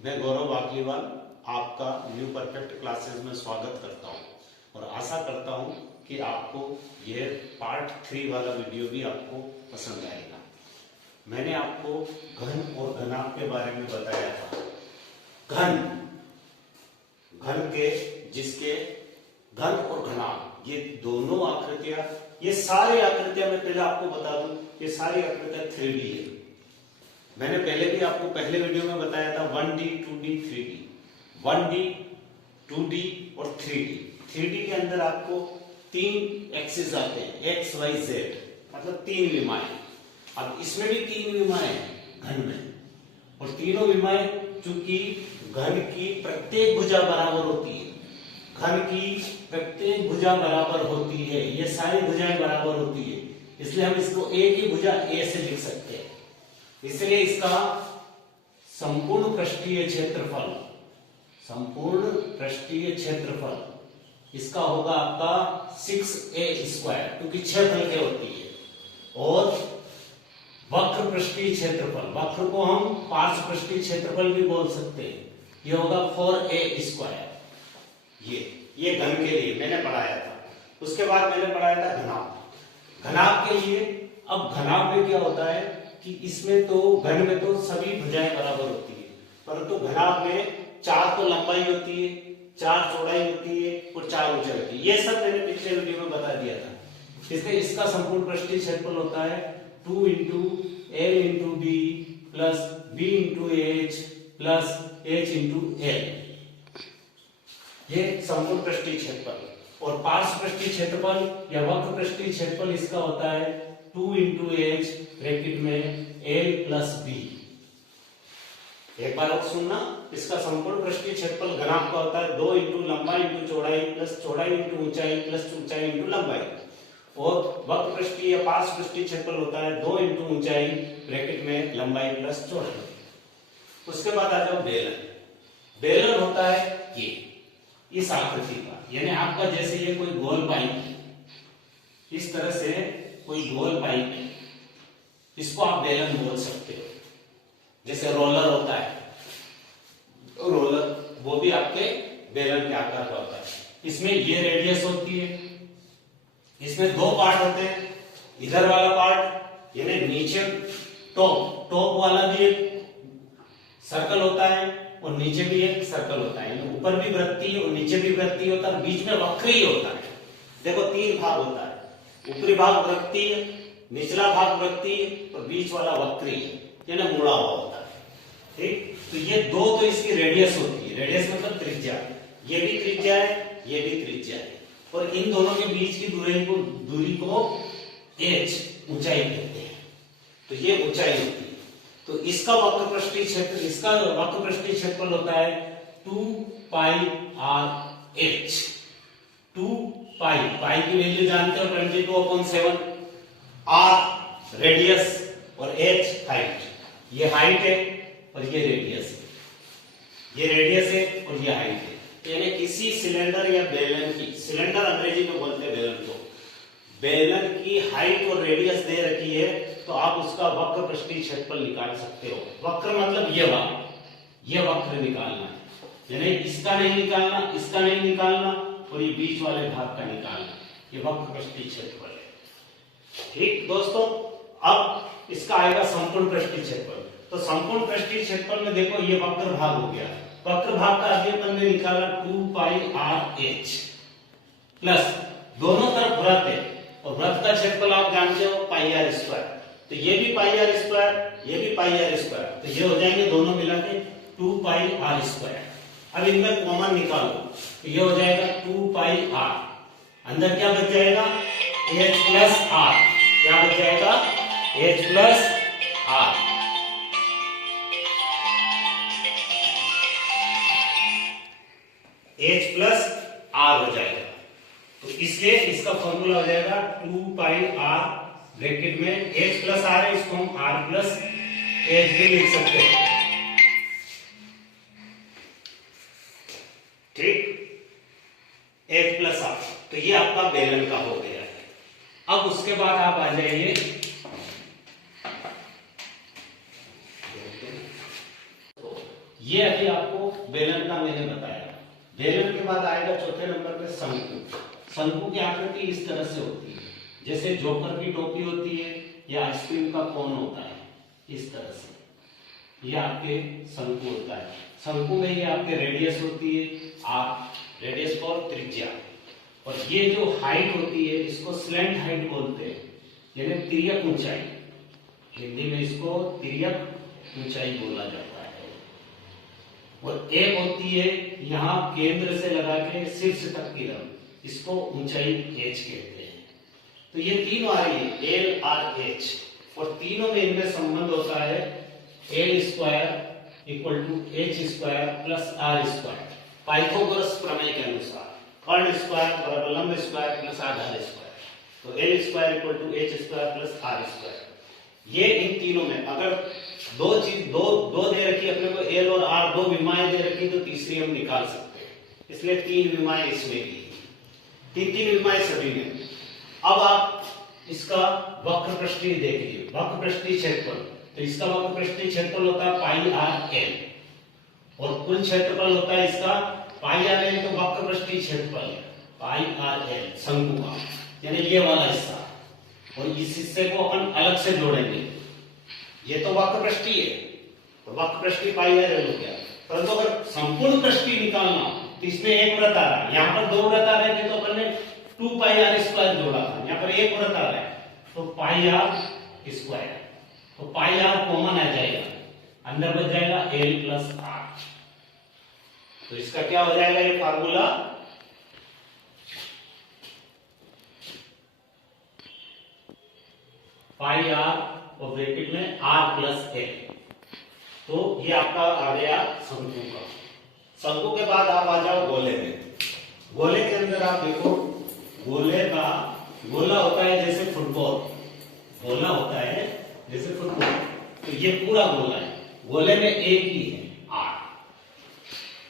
मैं गौरव वाकलीवाल आपका new perfect classes में स्वागत करता हूं और आशा करता हूं कि आपको यह पार्ट 3 वाला वीडियो भी आपको पसंद आएगा। मैंने आपको घन और घनाभ के बारे में बताया था। घन के जिसके घन और घनाभ ये दोनों आकृतियां, ये सारी आकृतियां मैं पहले आपको बता दूं, ये सारी आकृतियां 3D है। मैंने पहले भी आपको पहले वीडियो में बताया था 1D, 2D, 3D। 1D, 2D और 3D। 3D के अंदर आपको 3 एक्सिस आते हैं, X, Y, Z, मतलब 3 विमाएं। अब इसमें भी 3 विमाएं हैं घन में, और तीनों विमाएं चूंकि घन की प्रत्येक भुजा बराबर होती है, घन की प्रत्येक भुजा बराबर होती है, ये सारी भुजाएं बराबर होती है, इसलिए हम इसको एक ही भुजा A से लिख सकते हैं। इसलिए इसका संपूर्ण पृष्ठीय क्षेत्रफल इसका होगा आपका 6a², क्योंकि 6 फलकें होती है। और वक्र पृष्ठीय क्षेत्रफल, वक्र को हम पार्श्व पृष्ठीय क्षेत्रफल भी बोल सकते हैं, ये होगा 4a²। ये घन के लिए मैंने पढ़ाया था। उसके बाद मैंने पढ़ाया था घनाभ के लिए। अब घनाभ में क्या होता है कि इसमें तो घन में तो सभी भुजाएं बराबर होती है, परंतु घनाभ में 4 तो लंबाई होती है, 4 चौड़ाई होती है और 4 ऊंचाई होती है। ये सब मैंने पिछले वीडियो में बता दिया था। इसलिए इसका संपूर्ण पृष्ठीय क्षेत्रफल होता है 2 × L × B plus B × H plus H × L, ये संपूर्ण पृष्ठीय क्षेत्रफल। और पार्श्व पृष्ठीय क्षेत्रफल या वक्र पृष्ठीय क्षेत्रफल इसका होता है 2 × H ब्रैकेट में L प्लस B। एक बार और सुनना, इसका संपूर्ण पृष्ठीय क्षेत्रफल घनाभ का होता है 2 × लंबाई × चौड़ाई प्लस चौड़ाई × ऊंचाई प्लस ऊंचाई × लंबाई। और वक्र पृष्ठीय या पार्श्व पृष्ठीय क्षेत्रफल होता है 2 × ऊंचाई ब्रैकेट में लंबाई प्लस चौड़ाई। उसके बाद आ जाओ बेलन। बेलन होता है ये इस आकृति का, यानी आपका जैसे ये कोई गोल पाइप है, इस तरह से कोई गोल पाइप है, इसको आप बेलन बोल सकते हो। जैसे रोलर होता है, रोलर वो भी आपके बेलन के आकार का होता है। इसमें ये रेडियस होती है, इसमें 2 पार्ट होते हैं। इधर वाला पार्ट यानी नीचे टॉप वाला भी एक सर्कल होता है और नीचे भी एक सर्कल होता है, ऊपर भी वृत्तीय और नीचे भी वृत्तीय होता है, बीच में वक्रीय होता है। देखो 3 भाग होता है, ऊपरी भाग वृत्तीय, निचला भाग वृत्तीय और बीच वाला वक्रीय यानी मुड़ा हुआ होता है। ठीक, तो ये 2 तो इसकी रेडियस होती है। रेडियस मतलब त्रिज्या, ये भी त्रिज्या है, ये भी त्रिज्या है, और इन दोनों के बीच की दूरी को h ऊंचाई कहते हैं। तो ये ऊंचाई होती है। तो इसका वक्र पृष्ठीय क्षेत्रफल होता है 2πr(h). 2π की वैल्यू जानते हो 22/7, r रेडियस और h हाइट। ये हाइट है और ये रेडियस है, ये रेडियस है और ये हाइट है। यानी किसी सिलेंडर या बेलन की, सिलेंडर अंग्रेजी में बोलते हैं बेलन को, बेलन की हाइट और रेडियस दे रखी है तो आप उसका वक्र पृष्ठीय क्षेत्रफल निकाल सकते हो। वक्र मतलब ये वक्र निकालना है, यानी इसका नहीं निकालना, इसका नहीं निकालना और ये बीच वाले भाग का निकालना, ये वक्र पृष्ठीय क्षेत्रफल है। ठीक दोस्तों, अब इसका आएगा संपूर्ण पृष्ठीय क्षेत्रफल। तो संपूर्ण पृष्ठीय क्षेत्रफल में देखो ये वक्र भाग हो गया, वक्र भाग का अभी अपन ने निकाला 2πr(h) प्लस दोनों तरफ वृत्त है और वृत्त का क्षेत्रफल आप जानते हो πr²। तो ये भी πr², ये भी πr², तो ये हो जाएंगे दोनों मिला के 2πr²। अब इनमें कॉमन निकालो तो ये हो जाएगा 2πr, अंदर क्या बच जाएगा h प्लस r, क्या बच जाएगा h plus r। h plus r हो जाएगा। तो इसलिए इसका फॉर्मूला हो जाएगा 2πr ब्रैकेट में h प्लस r है, इसको हम r प्लस h भी लिख सकते हैं। ठीक, h प्लस r, तो ये आपका बेलन का हो गया है। अब उसके बाद आप आ जाइए ये अभी आपको बेलन का मैंने बताया। बेलन के बाद आएगा चौथे नंबर पे शंकु। शंकु की आकृति इस तरह से होती है, जैसे जोकर की टोपी होती है या आइसक्रीम का कोन होता है, इस तरह से ये आपके शंकु होता है। शंकु में ये आपके रेडियस होती है, आर रेडियस फॉर त्रिज्या, और ये जो हाइट होती है इसको स्लैंट हाइट बोलते हैं, यानी तिर्यक ऊंचाई। हिंदी में इसको तिर्यक ऊंचाई बोला जाता है। और एक होती है यहाँ केंद्र से लगा के शीर्ष तक की लंब, इसको ऊंचाई एच कहते हैं। तो ये तीनों आ रही है एल आर एच, और तीनों में इनमें संबंध होता है L square equal to H square plus R square, Pythagoras प्रमेय के अनुसार। कर्ण स्क्वायर बराबर लंब स्क्वायर प्लस आधार स्क्वायर, तो L square equal to H square plus R square. ये इन तीनों में अगर दो दे रखी अपने को, एल और आर दो विमाएं दे रखी, तो तीसरी हम निकाल सकते हैं, इसलिए तीन विमाएं इसमें भी, तीन विमाएं सभी में। अब आप इसका वक्र पृष्ठीय देखिए, वक्र पृष्ठीय क्षेत्रफल, तो इसका वक्र पृष्ठीय क्षेत्रफल होता है पाई आर एल, और कुल क्षेत्रफल होता है इसका पाई आर एल, तो वक्र पृष्ठीय क्षेत्रफल पाई आर एल शंकु का, यानी ये वाला हिस्सा, और इस हिस्से को अपन अलग से जोड़ेंगे। ये तो वक्र पृष्ठीय है, तो वक्र पृष्ठीय पाई आर एल हो गया। परंतु अगर संपूर्ण पृष्ठीय निकालना तो इसमें एक वृत्त आ रहा है, यहाँ पर दो वृत्त आ रहे थे तो अपन ने 2 पाई आर स्क्वायर जोड़ा था, यहाँ पर एक वृत्त आ रहा है तो पाई आर स्क्वायर, तो पाई आर कॉमन आ जाएगा, अंदर बच जाएगा एल प्लस आर। तो इसका क्या हो जाएगा ये फार्मूला, पाई आर और ब्रैकेट में आर प्लस एल। तो ये आपका आ गया शंकु का। शंकु के बाद आप आ जाओ गोले में। गोले के अंदर आप देखो, गोले का गोला होता है जैसे फुटबॉल, गोला होता है जैसे फुटबॉल, तो ये पूरा गोला है। गोले में एक ही है आर,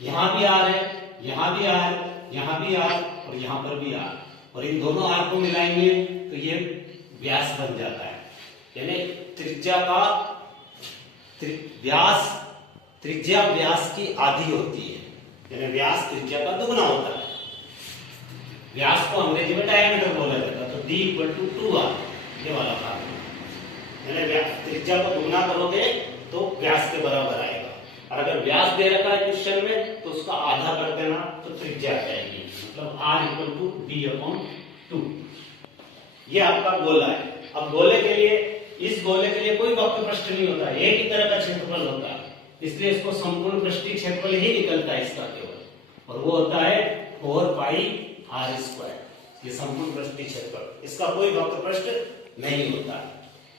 यहां भी आर है, यहां भी आर, यहां भी आर, और यहां पर भी आर, और इन दोनों आर को मिलाएंगे तो ये व्यास बन जाता है। यानी त्रिज्या का व्यास, त्रिज्या व्यास की आधी होती है, यानी व्यास त्रिज्या का दुगना होता है। व्यास को अंग्रेजी में डायमीटर बोला जाता है, तो d इक्वल टू 2r, ये वाला फार्मूला। यानी त्रिज्या को दुगना करोगे तो व्यास के बराबर आएगा, और अगर व्यास दे रखा है क्वेश्चन में तो उसका आधा कर देना तो त्रिज्या आ जाएगी, मतलब r इक्वल टू d/2। ये आपका गोला है। अब गोले के लिए, इस गोले के लिए कोई वक्र पृष्ठ नहीं होता है, एक ही तरह का क्षेत्रफल होता है, इसलिए इसको संपूर्ण पृष्ठीय क्षेत्रफल ही निकलता है इसका केवल, और वो होता है 4 पाई आर स्क्वायर। ये संपूर्ण पृष्ठीय क्षेत्रफल, इसका कोई वक्र पृष्ठ नहीं होता है।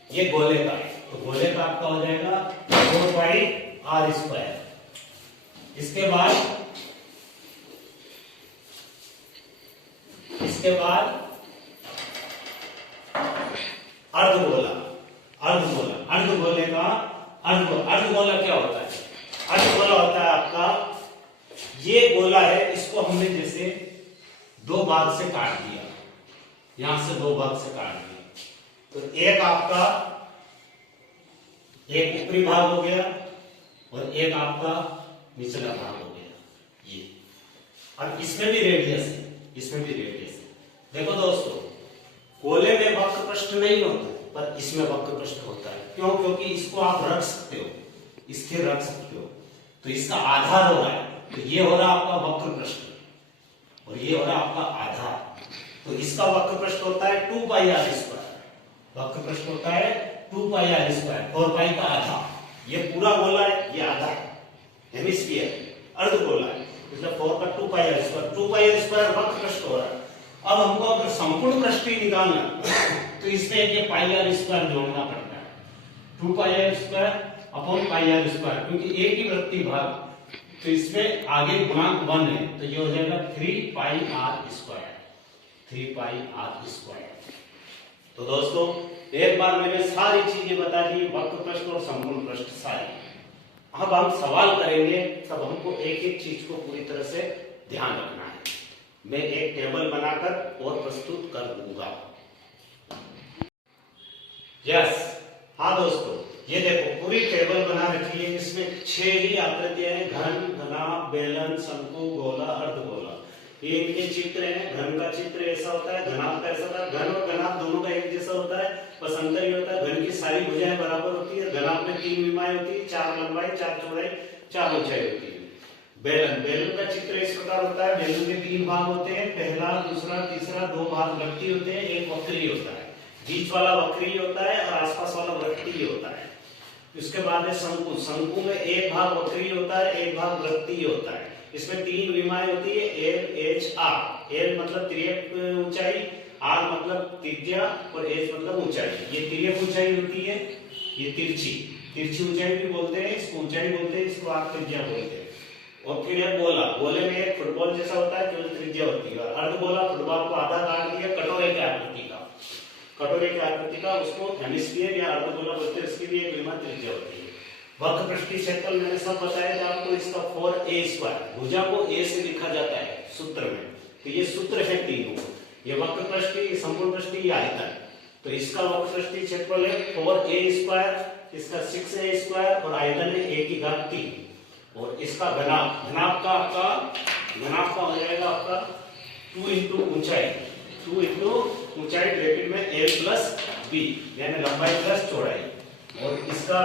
ये गोले का है, तो गोले का आपका हो जाएगा 4 पाई आर स्क्वायर। इसके बाद अर्धगोला। अर्धगोले का अर्धगोला क्या होता है? अर्धगोला होता है आपका, ये गोला है, इसको हमने जैसे दो भाग से काट दिया, यहां से दो भाग से काट दिया, तो एक आपका एक ऊपरी भाग हो गया और एक आपका निचला भाग हो गया ये। और इसमें भी रेडियस है, इसमें भी रेडियस है। देखो दोस्तों, गोले में वक्र पृष्ठ नहीं होता, पर इसमें वक्र पृष्ठ होता है। क्यों? क्योंकि इसको आप रख सकते हो, स्थिर रख सकते हो, तो इसका आधार हो रहा है, तो ये हो रहा आपका वक्र पृष्ठ और ये हो रहा आपका आधार। तो इसका वक्र पृष्ठ होता है 2 पाई आर स्क्वायर। वक्र पृष्ठ होता है 2 पाई आर स्क्वायर, 4 पाई का आधा। ये पूरा गोला है, ये आधा हेमिस्फीयर अर्धगोला है, मतलब 4 का 2 pi R square. 2 pi R square वक्र पृष्ठ हो रहा है। अब हमको अगर संपूर्ण पृष्ठीय निकालना तो इसमें एक पाई आर स्क्वायर जोड़ना पड़ता है, 2 pi R square upon pi R square, क्योंकि एक ही वृत्तीय भाग, तो इसमें आगे गुणांक 1 है, तो ये हो जाएगा 3 pi R square, 3 pi R square. तो दोस्तों, एक बार मैंने सारी चीजें बता दी, वक्र पृष्ठ और संपूर्ण पृष्ठ सारी। अब हम सवाल करेंगे, तब हमको एक एक चीज को पूरी तरह से ध्यान रखना है। मैं एक टेबल बनाकर और प्रस्तुत कर दूंगा। यस, हाँ दोस्तों, ये देखो पूरी टेबल बना रखी है, इसमें 6 ही आकृतियां हैं, घन, घनाभ, बेलन, शंकु, गोला, अर्धगोला। ये इनके चित्र हैं। घन का चित्र ऐसा होता है, घनाभ का ऐसा होता है। घन और घनाभ दोनों का एक जैसा होता है, बस अंतर ये होता है घन की सारी भुजाएं बराबर होती है, घनाभ में 3 विमाएं होती है, 4 लंबाई, 4 चौड़ाई, 4 ऊंचाई होती है। बेलन, बेलन का चित्र इस प्रकार होता है। बेलन के 3 भाग होते हैं, पहला, दूसरा, तीसरा। 2 भाग वृत्तीय होते हैं, एक वक्रीय होता है। बीच वाला वक्रीय होता है और आसपास वाला वृत्तीय होता है। इसके बाद है शंकु। शंकु में एक भाग वक्रीय होता है, एक भाग वृत्तीय होता है। इसमें 3 विमाएं होती है, एल, एच, आर। एल मतलब तिर्यक ऊंचाई, आर मतलब त्रिज्या और एच मतलब ऊंचाई। ये तिर्यक ऊंचाई होती है, ये तिरछी ऊंचाई भी बोलते हैं, इसको ऊंचाई बोलते हैं, इसको आर त्रिज्या बोलते हैं। और फिर है गोला। गोले में एक फुटबॉल जैसा होता है, केवल त्रिज्या होती है। और अर्धगोला, फुटबॉल को आधा काट दिया, कटोरे की आकृति का, उसको हेमिस्फीयर या अर्धगोला बोलते हैं, इसकी भी एक विमा त्रिज्या होती है। वक्र पृष्ठीय क्षेत्रफल मैंने सब बताया था आपको, इसका 4a²। भुजा को a से लिखा जाता है सूत्र में, तो ये सूत्र है तीनों। ये वक्र पृष्ठीय, संपूर्ण पृष्ठीय, आयतन। तो इसका वक्र पृष्ठीय क्षेत्रफल है 4a², इसका 6a² और आयतन है a की घात 3। और इसका घनाभ का हो जाएगा आपका 2 इंटू ऊंचाई, 2 इंटू ऊंचाई ब्रैकेट में a प्लस b, यानी लंबाई प्लस चौड़ाई। और इसका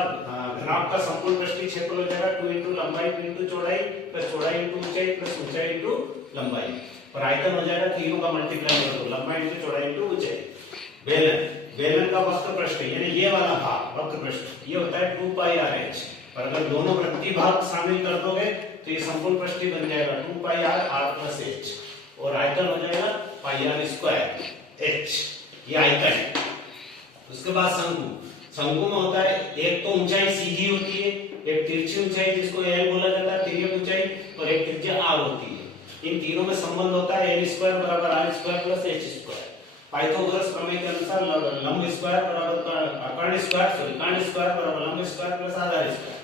घनाभ का संपूर्ण पृष्ठीय क्षेत्रफल हो जाएगा 2 इंटू लंबाई इंटू चौड़ाई प्लस चौड़ाई इंटू ऊंचाई प्लस ऊंचाई इंटू लंबाई। और आयतन हो जाएगा तीनों का मल्टीप्लाई कर दो, लंबाई इंटू चौड़ाई इंटू ऊंचाई। बेलन का वक्र पृष्ठ यानी ये वाला भाग वक्र पृष्ठ, ये होता है 2 पाई आर एच। पर अगर दोनों वृत्तीय भाग शामिल कर दोगे तो ये संपूर्ण पृष्ठीय बन जाएगा 2 पाई आर प्लस एच। और आयतन हो जाएगा पाई आर स्क्वायर एच, ये आयतन है। उसके बाद शंकु में होता है, एक तो ऊंचाई सीधी होती है, एक तिरछी ऊंचाई जिसको एल बोला जाता है तिर्यक ऊंचाई, और एक त्रिज्या आर होती है। इन तीनों में संबंध होता है एल स्क्वायर बराबर R square plus H square. Pythagoras प्रमेय के अनुसार लंब स्क्वायर बराबर कर्ण स्क्वायर बराबर लंब स्क्वायर प्लस आधार स्क्वायर।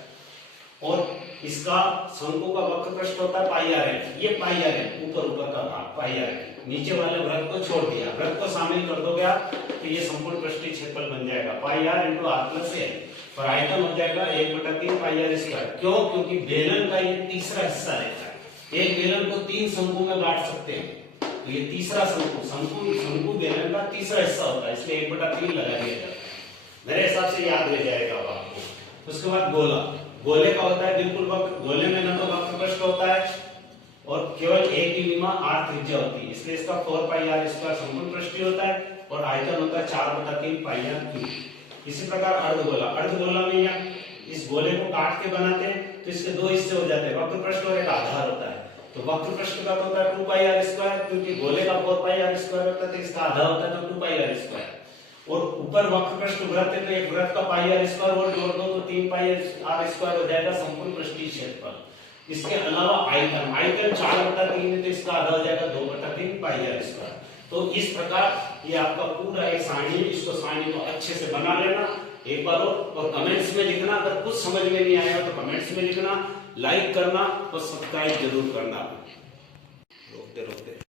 और इसका शंकु का वक्र पृष्ठ होता है पाई आर एन। ये पाई आर एन ऊपर का भाग पाई आर एन, नीचे वाले वृत्त को छोड़ दिया, वृत्त को शामिल कर दोगे आप तो ये संपूर्ण पृष्ठीय क्षेत्रफल बन जाएगा pi R into R plus N. और आयतन हो जाएगा 1/3 पाई आर स्क्वायर। क्यों? क्योंकि बेलन का ये तीसरा हिस्सा रहता है। एक बेलन को 3 शंकु में बांट सकते हैं, तो ये तीसरा शंकु बेलन का तीसरा हिस्सा होता है, इसलिए 1/3 लगा दिया जाता है। मेरे हिसाब से याद रह जाएगा आपको। उसके बाद गोले का होता है बिल्कुल वक्र। गोले में न तो वक्र पृष्ठ होता है और केवल एक ही विमा आर त्रिज्या होती है, इसलिए इसका 4 पाई आर स्क्वायर संपूर्ण पृष्ठीय होता है और आयतन होता है 4/3 पाई आर क्यूब। इसी प्रकार अर्धगोला में या इस गोले को काट के बनाते हैं तो इसके 2 हिस्से हो जाते हैं, वक्र पृष्ठ और एक आधार होता है। तो वक्र पृष्ठ का होता है 2 पाई आर स्क्वायर, क्योंकि गोले का 4 पाई आर स्क्वायर होता है, तो इसका आधा होता है तो 2 पाई आर स्क्वायर। और ऊपर वक्र पृष्ठ वृत्त है तो एक वृत्त का पाई आर स्क्वायर और जोड़ दो तो 3 पाई आर स्क्वायर हो जाएगा संपूर्ण पृष्ठीय क्षेत्रफल। इसके अलावा आयतन 4/3 है तो इसका आधा हो जाएगा 2/3 पाई आर स्क्वायर। तो इस प्रकार ये आपका पूरा एक सारणी है, इसको सारणी को अच्छे से बना लेना एक बार और कमेंट्स में लिखना। अगर कुछ समझ में नहीं आया तो कमेंट्स में लिखना, लाइक करना और सब्सक्राइब जरूर करना। रोकते